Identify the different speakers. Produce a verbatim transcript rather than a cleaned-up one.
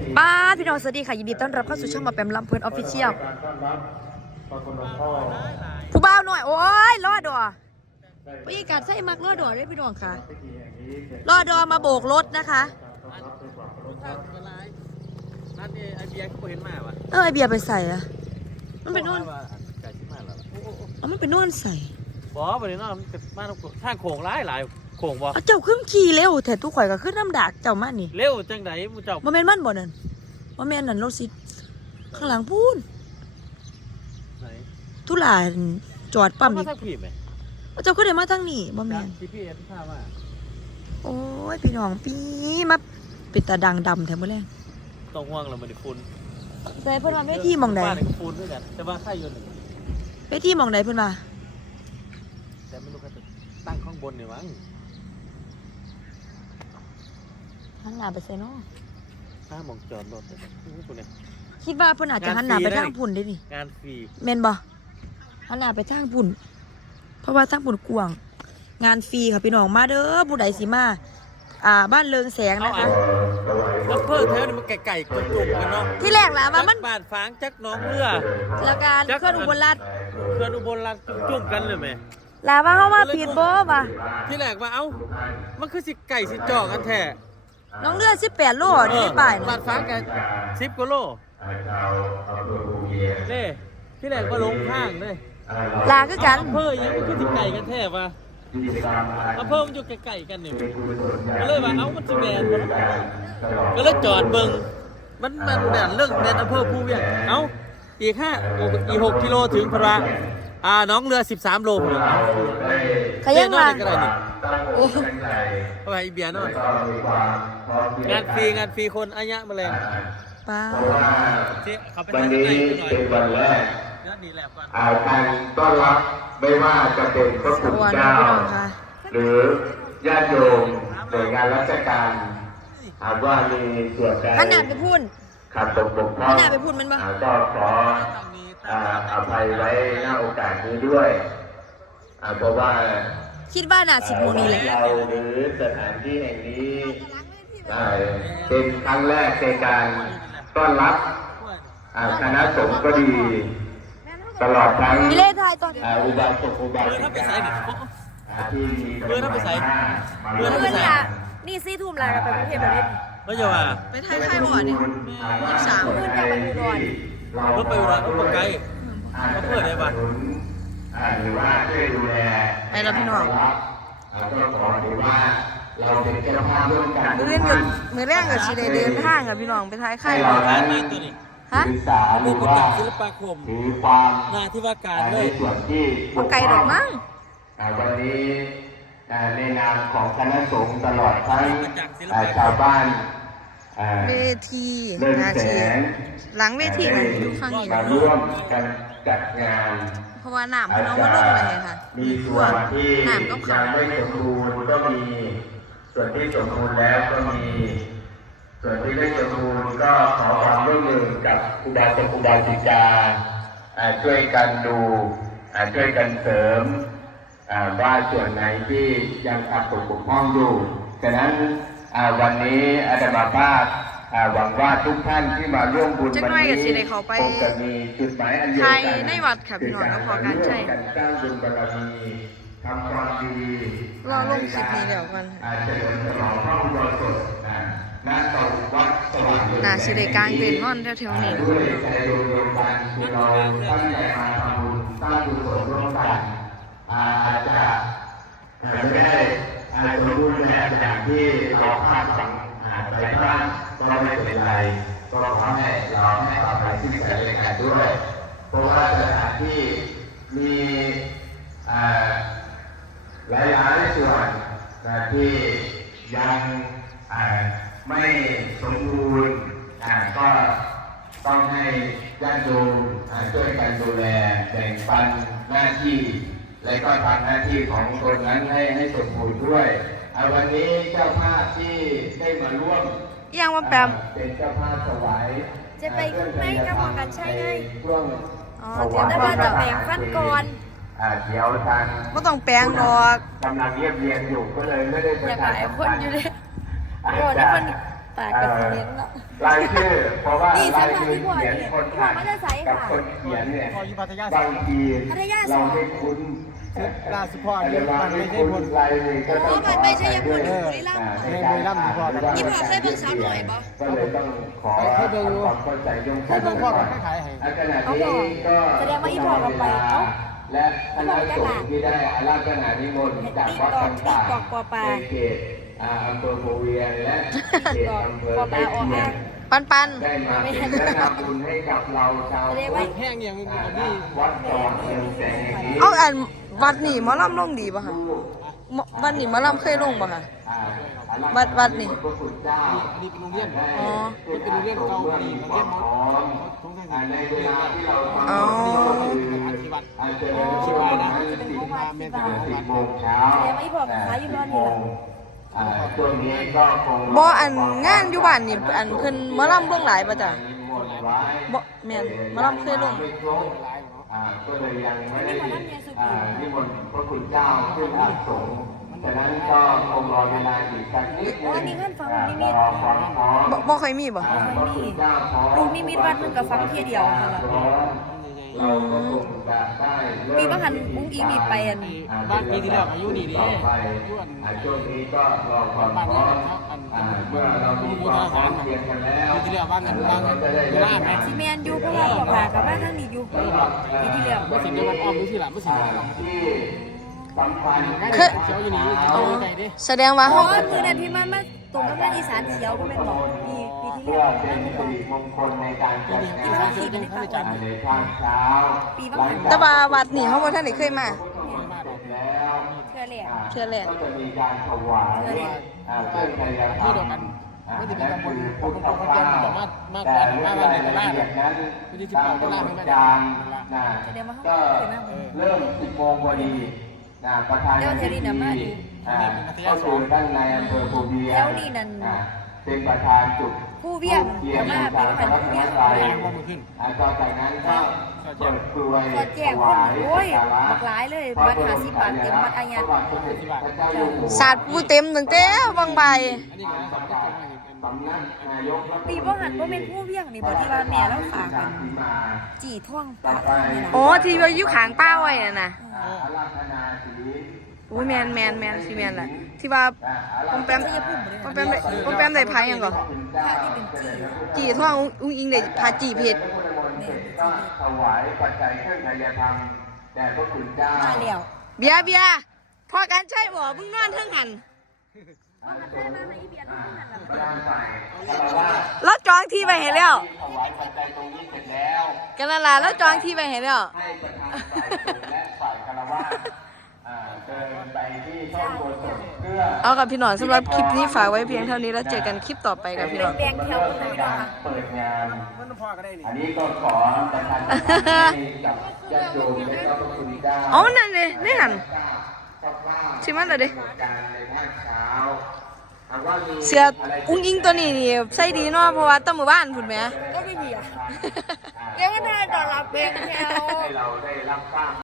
Speaker 1: ป้าพี่น้องสวัสดีค่ะยินดีต้อนรับเข้าสู่ช่องมาแปมลำเพลินออฟฟิเชียลผู้บ่าวหน่อยโอ้ยรอดอพี่การใส่มักรอดอด้วยพี่น้องค่ะรอดอมาโบกรถนะคะ
Speaker 2: นั่นไอเบียร์เขาเห็นมาวะ
Speaker 1: เออไอเบียร์ไปใส่อะมันเป็นนวลอ๋อมันเป็นนวลใส่
Speaker 2: บ่ไปเลยเนาะมันเป็นบ้านทางโขงร้ายหลายโขงบ่
Speaker 1: เจ้าขึ้นขี่เร็วแต่ตู้ข่อยก็ขึ้นน้ำดักเจ้ามันนี่
Speaker 2: เร็วจังไดมูเจ้า
Speaker 1: บ่แม่นมันบ่นั่นบ่แม่นนั่นรถสิข้างหลังพูนทุลาจอดปั๊ม
Speaker 2: อีก
Speaker 1: เจ้าก็ได้มาทางนี้บ่แม่น
Speaker 2: พี่พี่พี่ข้าว่า
Speaker 1: โอ้ยพี่น้องปีมาเป็นตาดังดำแถมมื้อแรง
Speaker 2: ต้องห่วงแล้วมันได้ฝุ่น
Speaker 1: แต่เพิ่นว่าเวทีหม่องใด
Speaker 2: บ้านก็ฝุ่นด้วยกันแต่ว่าค่าอยู่นี่
Speaker 1: เวทีหม่องใดเพิ่นว่า
Speaker 2: แต่ไม่รู้เขาจะตั้งข้างบนนี่มั้ง
Speaker 1: หันหน้าไปใส่เนาะ
Speaker 2: ถ้ามองจอดรถเนี่ย
Speaker 1: คิดว่าเพิ่นอาจจะหันหน้าไปทางพุ่นได้ดิ
Speaker 2: งานฟรี
Speaker 1: แม่นบ่หันหน้าไปทางพุ่นเพราะว่าทางพุ่นกว้างงานฟรีค่ะพี่น้องมาเด้อผู้ใดสิมาอ่าบ้านเลิงแสงนะคะ
Speaker 2: รถเพิ่มแถวนี่มันไก่ๆจุ่มๆกันเนาะ
Speaker 1: ที่แรกล่ะว่ามัน
Speaker 2: บ้านฟางจักน้องเรือ
Speaker 1: แล้วการเคลื่อนอุบลรัฐ
Speaker 2: เคลื่อนอุบลรัฐจุ่มๆกันเลยแม่
Speaker 1: ล่ะว่าเฮามาผิดบ่ป่ะ
Speaker 2: ที่แรกว่าเอ้ามันคือสิไก่สิจ่อกันแท้
Speaker 1: น้องเรือสิบแปดโลนี่ได้ป้าย
Speaker 2: บ้านฟางกันสิบกว่าโลเด้ที่แรกว่าลงข้างเด้
Speaker 1: ลาคือกัน
Speaker 2: อำเภอยังมันคือสิไก่กันแท้ป่ะอำเภอมันอยู่ไกลๆกันนี่ก็เลยว่าเอ้ามันสิแม่นบ่ก็เลยจอดเบิ่งมันมันแม่นเรื่องแม่นอำเภอภูเวียงเอ้าอีกห้าอีกหกกิโลถึงพระอ่าน้องเรือสิบสามโลพุ่น
Speaker 1: ขยันมา
Speaker 2: โอ้เอาไปอีเบียร์นอนงานฟรีงานฟรีคนอายะแมลง
Speaker 1: ป้า
Speaker 3: วันนี้เป็นวันแรกอาการต้อนรับไม่ว่าจะเป็นพระคุณเจ้าหรือญาติโยมหน่วยงานราชการหากว่ามีส่วนใด
Speaker 1: ขนาดไปพูน
Speaker 3: ขาดตกบกพร่อง
Speaker 1: ขนาดไปพูนมันบ้าง
Speaker 3: ก็ขออภัยไว้ณโอกาสนี้ด้วยเพราะว่า
Speaker 1: คิดว่าน่าสิบโมงนี้แหละ
Speaker 3: เราหรือสถานที่แห่งนี้เป็นครั้งแรกในการต้อนรับคณะสงฆ์ก็ดีตลอดทั้ง
Speaker 1: มิเล่ไทยตอน
Speaker 3: อุบาสกอุบาสิกาที่
Speaker 2: เพื่อนไปใส่
Speaker 1: เพื่อนเนี่ยนี่ซี่ทุ่มลายกันไปกรุงเทพประเทศ
Speaker 2: ไม่ใช่ว่า
Speaker 1: ไปไทยไทยบ่อนี่ยี่สิบสามเพื่อนจะไปอุดร
Speaker 2: รถไปอุดรรถไกลเขาเพื่อนได้ปะ
Speaker 3: หรือว่าช่วยดูแล
Speaker 1: ไปแล้วพี่น้อง
Speaker 3: ก็ขอถือว่าเราเป็นเจ้าภาพร่วมกัน
Speaker 1: มือเล่นกับมือเล่นกับชีเดเดินทางกับพี่น้องไปไทยไข่
Speaker 2: เราได้มาตัวนี้
Speaker 1: ฮะ
Speaker 2: บุกจับศิลปาคม
Speaker 3: หรือความ
Speaker 2: นาที่ว่าการเลย
Speaker 3: ส่วนที่
Speaker 1: ไกลดอกมั้ง
Speaker 3: วันนี้ในนามของคณะสงฆ์ตลอดทั้งชาวบ้าน
Speaker 1: เวทีนาทีหลังเวทีไหนดูฟังอีก
Speaker 3: มาร่วมกันจัดงาน
Speaker 1: เพราะว่าน้ำพี่น้องมาลงเลยค่ะ
Speaker 3: มีส่วนที่ยังไม่สมบูรณ์ก็มีส่วนที่สมบูรณ์แล้วก็มีส่วนที่ไม่สมบูรณ์ก็ขอความร่วมมือกับอุบาสกอุบาสิกาช่วยกันดูช่วยกันเสริมว่าส่วนไหนที่ยังขาดตกบกพร่องอยู่ฉะนั้นวันนี้อาตมาภาพหวังว่าทุกท่านที่มาร่วมบุญวันนี้คงจะมีจุดหมายอันเดียวกัน
Speaker 1: ในวัดค่ะพี่น้องก็พอการใช้
Speaker 3: สร้างบุญบารมีทำความดี
Speaker 1: รอลงคลิปนี้เดี๋ยวกันน่าสิได้กลางเต็นท์นอนแถวๆนี้
Speaker 3: ด้วยใจรวมกันคือเราตั้งใจมาทำบุญสร้างกุศลร่วมกันอาจจะไม่ได้อาจจะรูปแบบอย่างที่เราคาดหวังไปบ้างก็ไม่เป็นไรก็ขอให้เราให้อภัยซึ่งกันและกันด้วยเพราะว่าสถานที่มีหลายๆส่วนที่ยังไม่สมบูรณ์ก็ต้องให้ญาติโยมช่วยกันดูแลแบ่งปันหน้าที่และก็ทำหน้าที่ของตนนั้นให้ให้สมบูรณ์ด้วยวันนี้เจ้าภาพที่ได้มาร่วม
Speaker 1: ยังว่าแปม
Speaker 3: เป็นเจ้าภาพถวาย
Speaker 1: จะไปขึ้นไหมกับพอกันใช่ไงอ๋อเดี๋ยวได้ว่าจะแบ่งฟันก่อน
Speaker 3: เดี๋ยวทาง
Speaker 1: ไม่ต้องแปลงดอก
Speaker 3: กำลังเรียบเรียงอยู่ก็เลยไม่ได้
Speaker 1: อยากหายคนอยู่เลยโอ้ที่มันตปากกับสีเลี้ยงเนาะ
Speaker 3: รายชื่อเพราะว่า
Speaker 1: นี่
Speaker 3: ราย
Speaker 1: สำคัญ
Speaker 3: ชื่อ
Speaker 1: ที่พ่อ
Speaker 3: เขียน
Speaker 1: เนี่ย
Speaker 3: คน
Speaker 1: พ่อ
Speaker 3: อ่าน
Speaker 1: ไม่ได้ใส่
Speaker 3: กับ
Speaker 1: ค่ะ
Speaker 3: คนเขียนเนี่ย
Speaker 2: พออยู่พัทยา
Speaker 3: บางที
Speaker 1: พัทยาส
Speaker 3: เรา
Speaker 1: อง
Speaker 3: ไม่คุ้น
Speaker 2: ล่าสุดพ่อ
Speaker 3: เว
Speaker 2: เนี่ย
Speaker 3: ลา
Speaker 2: มัน
Speaker 3: ไม่
Speaker 2: ไม่ใช่
Speaker 3: คุ้น
Speaker 2: คน
Speaker 3: รายเลยก็ต้อง
Speaker 1: อ๋อมันไม่ใช่ยังพูดอยู่บุรีรัมย์
Speaker 3: ในการอ่าน
Speaker 1: นี่พ่อเคยเบิ่งสาวหน่อยปะ
Speaker 3: ก็เลยต้องขอ
Speaker 2: เคยเบิ่งอยู่
Speaker 3: ความเข้าใจตรง
Speaker 2: เค
Speaker 3: กั
Speaker 2: ย
Speaker 3: น
Speaker 2: เบิ่งพ่อกับขายให้
Speaker 3: ขณะนี้ก็
Speaker 1: แสดงว่าอีพ่อกับไปเอ้า
Speaker 3: และคณะสงฆ์ที่ได้อาราธนานิมนต์จากวัดต่างๆในเขตอ่าอำเภอโพเวียงและเขตอำเภอใกล้เคียง
Speaker 1: ปันปัน
Speaker 3: ได้มาเป็นและนำบุญให้กับเราชาวพุทธ
Speaker 2: แห้งอย่างนี้
Speaker 3: อ่า
Speaker 2: นี่
Speaker 3: วัดสว่างเรืองแสงแห่งนี้
Speaker 1: เอาอันวัดนี่หมอลำลงดีป่ะคะหมอวัดนี่หมอลำเคยลงป่ะคะ
Speaker 3: อ่า
Speaker 1: วัดวัดนี่
Speaker 3: พระคุณเจ้า
Speaker 2: อันนี้เป็นโรงเรียน
Speaker 1: อ๋อ
Speaker 2: มันเป็นโรงเรียนเก่าอันนี้โรงเรียนมอส
Speaker 3: อ่าในเวลาที่เราทำ
Speaker 1: อ๋อ
Speaker 3: อาจจะเดินช่วงนั้นสิบสิบโมงเช้า
Speaker 1: แสดงว่าอีพ่อกับขายอยู่บ้านนี่ล่ะ
Speaker 3: อ่าช่วงนี้ก็คง
Speaker 1: บ่อันงานอยู่บ้านนี่อันเพิ่นหมอลำลงหลายป่ะจ้ะบ่แม่นหมอลำเคยลง
Speaker 3: อ่าก็เลยยังไม่ได้อ่านิมนต์พระคุณเจ้าขึ้นอาสงฆ์ฉะนั้นก็คงรอเวลาอีกสักนิดนึง
Speaker 1: อ๋อนี่งานฟังนิมิต
Speaker 3: รอความพร้อม
Speaker 1: บ่บ่เคยมีบ่
Speaker 3: อ่าพระคุณเจ้าพร้อม
Speaker 1: ลูกนิมิตวัดหนึงกับฟังเที่ยเดียวค่ะ
Speaker 3: พร้อมเราก็คงจะได้เริ่ม
Speaker 1: ปีบางหันอุ้งอิงนี่ไปอัน
Speaker 2: บ้านปีที่แล้วอายุนี่ดี
Speaker 3: ต่อไปอ่าช่วงนี้ก็รอความพร้อมอ่าเมื่อเรามีความพร้อมเพรียงกันแล้ว
Speaker 2: ปีที่แล้วบ้านกันบ้านกันเวลาไหม
Speaker 1: สิแม่นอยู่เพราะว่าบอกลากับบ้านทางนี้อยู่ปีที่แล้ว
Speaker 2: เมื่อสิ่งที่มันอ้อมดูที่หลังเมื่อสิ่งที่มัน
Speaker 3: ที่สำคัญ
Speaker 1: เคย
Speaker 2: เขียวอยู่นี่เขียวอยู่ไกลดิ
Speaker 1: แสดงว่า
Speaker 4: อ๋
Speaker 1: เฮา
Speaker 4: อมือนั้นพี่มันมาตรงกับงานอีสานเขียวก็เป็นบอกปีปีที่
Speaker 3: เพื่
Speaker 4: แล้
Speaker 3: อ
Speaker 4: ว
Speaker 3: เป็นสิริมงคลในการจัดงาน
Speaker 2: ที่เป็นข้าราชการ
Speaker 3: ในทางเช้า
Speaker 1: แต่ว่าวัดนี่เฮาบ่ทันได้เคยมา
Speaker 3: แล้ว
Speaker 4: เพื่อแหละ
Speaker 1: เชื่อแหละ
Speaker 3: ก็จะมีการถวายอ่าเครื่องกายภาพอ่าและคือพุทธภาพแต่เรื่องรายละเอียดนั้นตามกำหนดการนะก็เริ่มสิบโมงพอดีนะประธานในพิธีอ่าก็คือท่านนายอำเภอภูเวียง
Speaker 4: แล้วนี่นั่น
Speaker 3: อ่าเป็นประธานจุด
Speaker 4: ผู้เวียง
Speaker 3: เทีย
Speaker 4: ก็
Speaker 3: น
Speaker 4: มา
Speaker 3: สา
Speaker 4: เป็น
Speaker 3: ม
Speaker 4: พัน
Speaker 3: พ
Speaker 4: ผู้
Speaker 3: ระ
Speaker 4: เวียง
Speaker 3: ไตรอ่าต่อจากนั้นก็เปิดกลวย
Speaker 4: ก็แจกคนโอ้ยบักหลายเลยบัตรห้าสิบบาทเต็มบัตรอาญา
Speaker 3: พระบาทสมเด็จพระเจ้าอยู่หัว
Speaker 1: สาดปูเต็มตั้งแต่บางใบ
Speaker 2: อันนี้ก็สามสิบเจ็ด
Speaker 3: สำนักนายกรัฐมนตรี
Speaker 4: ปีบ่หันบ่แม่นผู้เวียงนี่บ่ที่ว่าแม่เราฝากกัน
Speaker 3: ที่มา
Speaker 4: จี่ท่วงปลาท่วงนี่นะ
Speaker 1: โอ้ที่ว่าอยู่ข้างป้าไว้น่ะนะ
Speaker 3: อ่าอาราธนาสี
Speaker 1: อุ้ยแมนแมนแมนสิแมนล่ะที่ว่า
Speaker 3: อ่าอา
Speaker 1: ป
Speaker 3: รา
Speaker 1: อม
Speaker 3: ธ
Speaker 1: แปม
Speaker 3: นา
Speaker 1: ปอมแปมได้ปอมแปมได้พายยังก่อน
Speaker 4: พระที่เป็นจี่
Speaker 1: จีท่องอุ้งอิงได้พาจีเพชร
Speaker 3: พระพุทธมนต์เสร็จก็ถวายปัจจัยเครื่องกายธรรมแด่พระคุณเจ้า
Speaker 4: มาแล้ว
Speaker 1: เบียร์เบียร์พอกันใช่บ่มึงนอนเทิงหัน
Speaker 3: การฝ่ายคารวะ
Speaker 1: แล้วจองที่ไปให้แล้ว
Speaker 3: ถวายปัจจัยตรงนี้เสร็จแล้ว
Speaker 1: กันนั่นล่ะแล้วจองที่ไปให้แล้ว
Speaker 3: ให้ประธานฝ่ายสงฆ์และฝ่ายคารวะอ่าเดินไปที่ช่องโบสถ์เพื่อ
Speaker 1: เอากับพี่หนอนสำหรับคลิปนี้ฝากไว้เพียงเท่านี้แล้วเจอกันคลิปต่อไปกับพี่หนอน
Speaker 4: แบงแถวคุณพี่น้องค่ะ
Speaker 3: เปิดงาน
Speaker 2: มันพ่อก็ได้นี่
Speaker 3: อันนี้ก็ขอประทานให้กับญาติโยมและเจ้าพระคุณเจ้า
Speaker 1: เอานั่นเลยนี่หัน
Speaker 3: คร่าวๆ
Speaker 1: ชิมันเลยดิ
Speaker 3: การในภาคเช้าถามว่ามี
Speaker 1: เสืออุ้งอิงตัวนี้นี่ใส่ดีเนาะเพราะว่าต้องมือบ้านพุ่นแหม
Speaker 4: ก็ไม่ดีอ่ะยังไม่ได้ตอนรับแบงแถว
Speaker 3: ให้เราได้รับทราบ